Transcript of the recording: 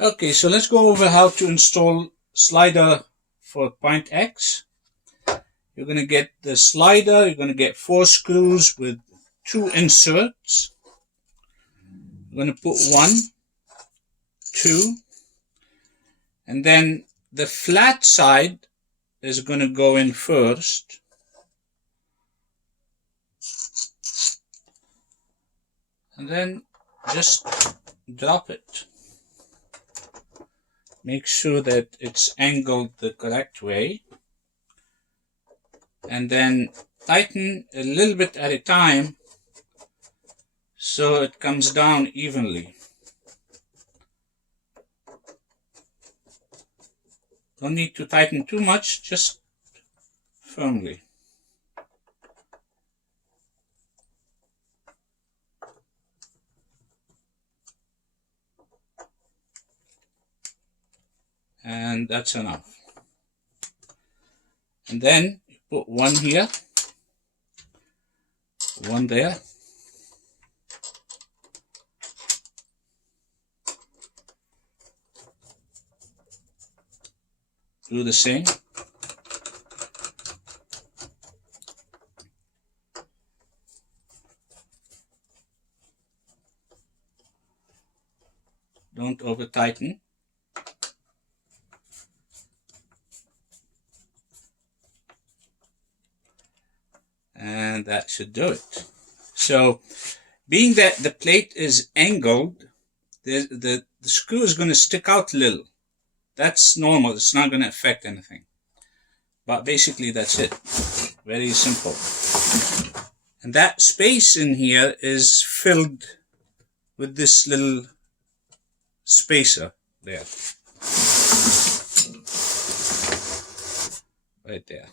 Okay, so let's go over how to install Slider for Pint X. You're going to get the slider, you're going to get 4 screws with 2 inserts. You're going to put 1, 2, and then the flat side is going to go in first. And then just drop it. Make sure that it's angled the correct way. And then tighten a little bit at a time so it comes down evenly. Don't need to tighten too much, just firmly. And that's enough. And then you put 1 here, 1 there. Do the same. Don't over tighten. And that should do it. So, being that the plate is angled, the screw is going to stick out a little. That's normal. It's not going to affect anything. But basically, that's it. Very simple. And that space in here is filled with this little spacer there. Right there.